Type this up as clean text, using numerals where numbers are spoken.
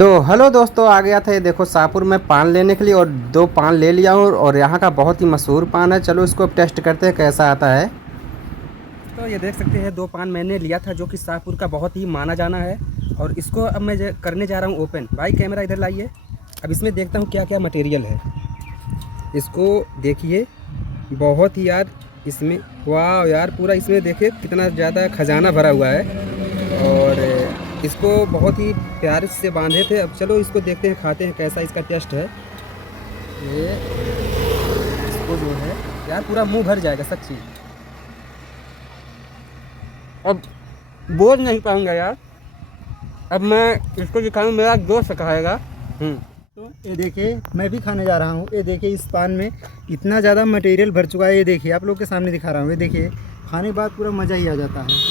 तो हेलो दोस्तों, आ गया था ये देखो शाहपुर में पान लेने के लिए और दो पान ले लिया हूँ और यहाँ का बहुत ही मशहूर पान है। चलो इसको अब टेस्ट करते हैं कैसा आता है। तो ये देख सकते हैं दो पान मैंने लिया था जो कि शाहपुर का बहुत ही माना जाना है। और इसको अब मैं करने जा रहा हूँ ओपन। भाई कैमरा इधर लाइए। अब इसमें देखता हूँ क्या क्या मटेरियल है। इसको देखिए, बहुत ही यार इसमें, वाह यार, पूरा इसमें देखिए कितना ज़्यादा खजाना भरा हुआ है। और इसको बहुत ही प्यार से बांधे थे। अब चलो इसको देखते हैं, खाते हैं कैसा इसका टेस्ट है। ये इसको जो है यार पूरा मुंह भर जाएगा सच्ची। अब बोल नहीं पाऊंगा यार। अब मैं इसको दिखाऊं, मेरा दोस्त खाएगा। तो ये देखिए, मैं भी खाने जा रहा हूँ। ये देखिए, इस पान में इतना ज़्यादा मटेरियल भर चुका है। ये देखिए, आप लोग के सामने दिखा रहा हूँ। ये देखिए, खाने के बाद पूरा मज़ा ही आ जाता है।